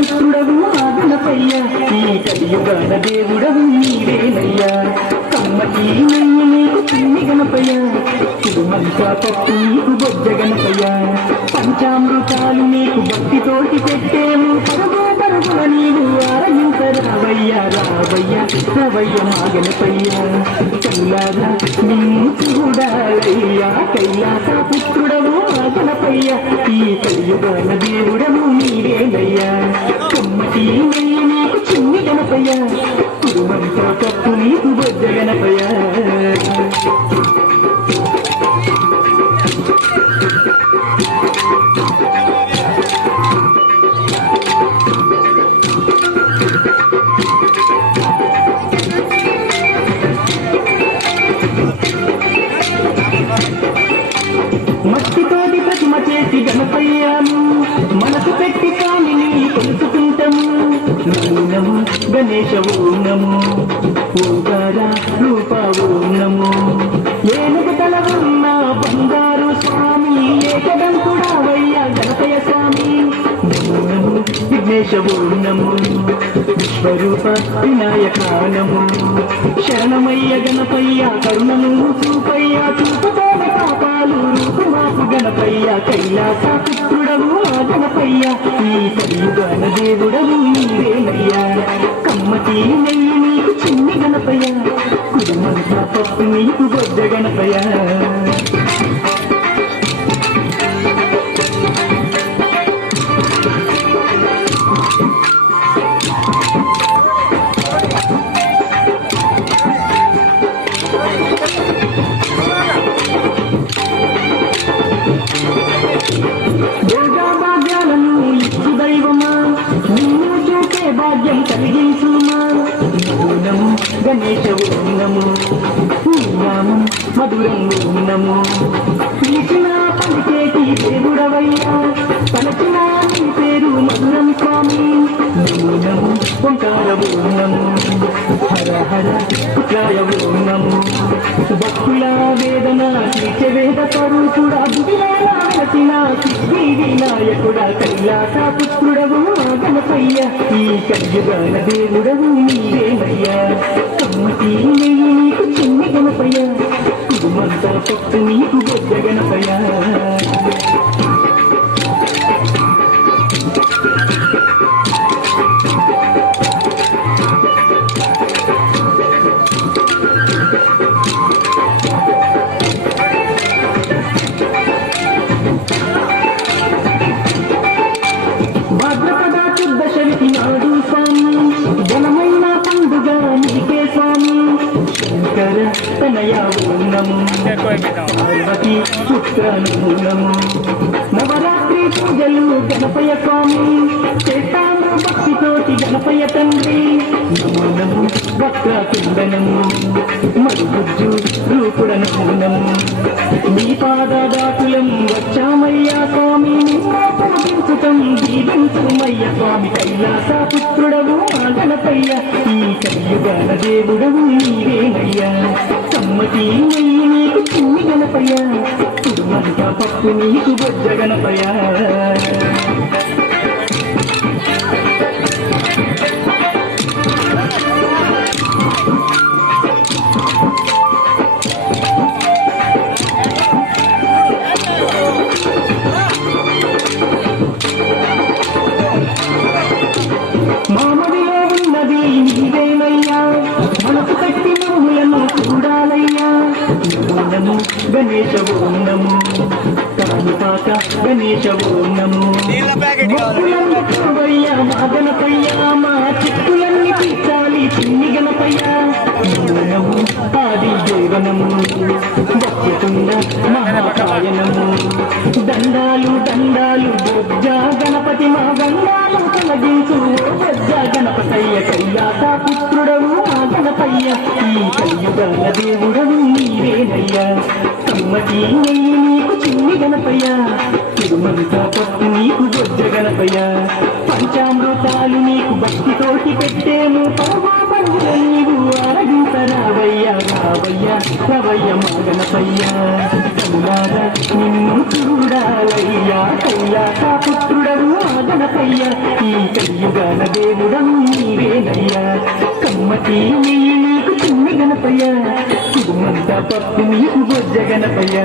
పుత్రుడవు ఆగనపయ్య ఈ కలియుగాన దేవుడవు నీవేనయ్యా కమ్మటి నెయ్యి నీకు చిన్ని గణపయ్య తిరుమంతా పప్పు నీకు బొజ్జ గణపయ్య పంచామృతాలు నీకు భక్తితోటి పెట్టేము పరుగు పరుగున నీవు ఆరగించరావయ్యా రావయ్యా రవయ్య మా గణపయ్య కైలాస నిన్ను చూడాలయ్యా కైలాస పుత్రుడవు ఆగనపయ్య ఈ కలియుగాన దేవుడవు నీవేనయ్యా కమ్మటి నెయ్యి నీకు చిన్ని గణపయ్య తిరుమంతా పప్పు నీకు బొజ్జ గణపయ్య మట్టితోటి ప్రతిమ చేసి గణపయ్యాము మనసు పెట్టి కామిని కొలుసుకుంటాము నమో గణేశ ఓం నమో ఓంకార రూప ఓం నమో ఏనుగు తల ఉన్న బంగారు స్వామి ఏకదంతుడావయ్యా గణపయ్య స్వామి నమో విఘ్నేశ ఓం నమో విశ్వరూప వినాయక నమో శరణమయ్య గణపయ్య కరుణను చూపయ్య చూపుతోన పాపాలు రూపుమాపు గణపయ్య కైలాస పుత్రుడవు ఆ గణపయ్య ఈ కలియుగాన దేవుడవు నీవేనయ్యా కమ్మటి నెయ్యి నీకు చిన్ని గణపయ్య కుడుమంతా పప్పు నీకు బొజ్జ గణపయ్య భాగ్యం కలిగించుమా నమో గణేశ ఓం నమో నామం మధురం ఓం నమో పిలిచిన పలికేటి దేవుడవయ్యా పలచిన నీ పేరు మధురం స్వామి నమో నమో ఓంకార ఓం నమో హర హర పుత్రాయ ఓం నమో భక్తుల వేదన తీర్చే వేద స్వరూపుడా బుధిరాల వెలసిన సిద్ధి వినాయకుడా కైలాస పుత్రుడవు గణపయ్య ఈ కలియుగాన దేవుడవు నీవేనయ్యా కమ్మటి నెయ్యి నీకు చిన్ని గణపయ్య కుడుమంతా పప్పు నీకు బొజ్జ గణపయ్య తనయా ఓం నమో పార్వతీ పుత్ర నమో నవరాత్రి పూజలు గణపయ్య స్వామి చేస్తాను భక్తితోటి గణపయ్య తండ్రి నమో నమో భక్త పిండనము మరుగుజ్జు రూపుడ నమో నీ పాదదాతులం వచ్చామయ్యా స్వామి పూజించుతం దీవించుమయ్య స్వామి కైలాస పుత్రుడవు ఆ గణపయ్య ఈ కలియుగాన దేవుడవు నీవేనయ్యా కమ్మటి నెయ్యి నీకు చిన్ని గణపయ్య కుడుమంతా పప్పు నీకు బొజ్జ గణపయ్య మామడిలో ఉన్నది నీవేనయ్యా మనసు పెట్టి మమ్ములను చూడాలయ్యా నమో గణేశ ఓం నమో కాణిపాక గణేశ ఓం నమో మొక్కులన్నయ్యా మా గణపయ్య మా చిక్కులన్నీ తీర్చాలి చిన్ని గణపయ్య నమో ఆది దేవనము భక్తున్న మహాకాయనము దండాలు దండాలు బొజ్జ గణపతి మా గండాలు తొలగించు బొజ్జ గణపతయ్య కైలాస పుత్రుడవు ఆ గణపయ్య ఈ కలియుగాన దేవుడవు నీవేనయ్యా కమ్మటి నెయ్యి నీకు చిన్ని గణపయ్య తిరుమంతా పప్పు నీకు బొజ్జ గణపయ్య పంచామృతాలు నీకు భక్తితోటి పెట్టేము పరుగు పరుగుల నీవు ఆరగించరావయ్యా రావయ్యా రవయ్య మా గణపయ్య కనులార నిన్ను చూడాలయ్యా కైలాస పుత్రుడవు ఆ గణపయ్య ఈ కలియుగ దేవుడవు నీవేనయ్యా కమ్మటి నెయ్యి నీకు చిన్ని గణపయ్య కుటుంబంతా పప్పు నీకు బొజ్జ గణపయ్య